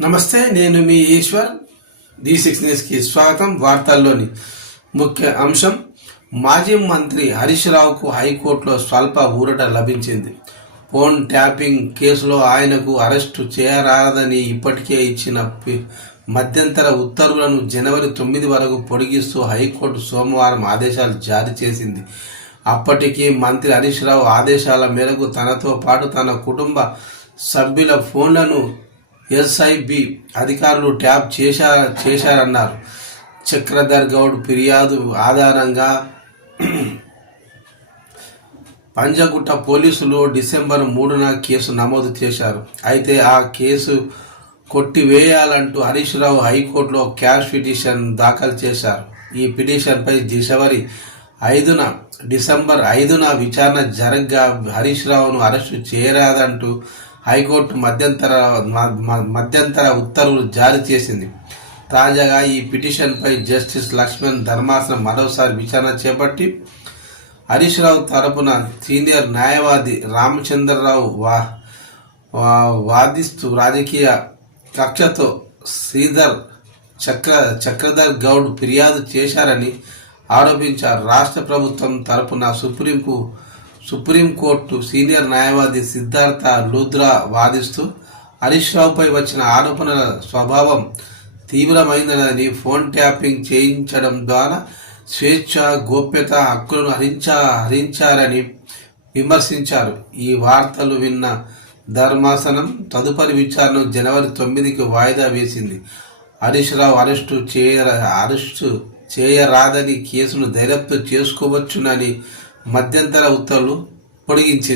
నమస్తే నేను మీ Eshwar. D six న్యూస్కి స్వాగతం. వార్తల్లోని ముఖ్య అంశం మాజీ మంత్రి హరీష్ రావుకు హైకోర్టులో స్వల్ప ఊరట లభించింది. ఫోన్ ట్యాపింగ్ కేసులో ఆయనకు అరెస్టు చేయరాదని ఇప్పటికే ఇచ్చిన మధ్యంతర ఉత్తర్వులను జనవరి తొమ్మిది వరకు పొడిగిస్తూ హైకోర్టు సోమవారం ఆదేశాలు జారీ చేసింది. అప్పటికి మంత్రి హరీష్ రావు ఆదేశాల మేరకు తనతో పాటు తన కుటుంబ సభ్యుల ఫోన్లను ఎస్ఐబి అధికారులు ట్యాప్ చేశా చేశారన్నారు. చక్రధర్ గౌడ్ ఫిర్యాదు ఆధారంగా పంజగుట్ట పోలీసులు డిసెంబర్ మూడున కేసు నమోదు చేశారు. అయితే ఆ కేసు కొట్టివేయాలంటూ హరీష్ రావు హైకోర్టులో క్యాష్ పిటిషన్ దాఖలు చేశారు. ఈ పిటిషన్పై జనవరి ఐదున డిసెంబర్ ఐదున విచారణ జరగ్గా హరీష్ రావును అరెస్టు చేయరాదంటూ హైకోర్టు మధ్యంతర మధ్యంతర ఉత్తర్వులు జారీ చేసింది. తాజాగా ఈ పిటిషన్పై జస్టిస్ లక్ష్మణ్ ధర్మాసనం మరోసారి విచారణ చేపట్టి హరీష్ రావు తరపున సీనియర్ న్యాయవాది రామచంద్రరావు వా వా- వాదిస్తూ రాజకీయ కక్షతో శ్రీధర్ చక్ర చక్రధర్ గౌడ్ ఫిర్యాదు చేశారని ఆరోపించారు. రాష్ట్ర ప్రభుత్వం తరపున సుప్రీంకు సుప్రీంకోర్టు సీనియర్ న్యాయవాది సిద్ధార్థ లూద్రా వాదిస్తూ హరీష్ రావుపై వచ్చిన ఆరోపణల స్వభావం తీవ్రమైనదని ఫోన్ ట్యాపింగ్ చేయించడం ద్వారా స్వేచ్ఛ గోప్యత హక్కులను హరించా హరించారని విమర్శించారు. ఈ వార్తలు విన్న ధర్మాసనం తదుపరి విచారణ జనవరి తొమ్మిదికి వాయిదా వేసింది. హరీష్ రావు అరెస్టు చేయ అరెస్టు చేయరాదని కేసును దర్యాప్తు చేసుకోవచ్చునని మధ్యంతర ఉత్తర్వులు పొడిగించింది.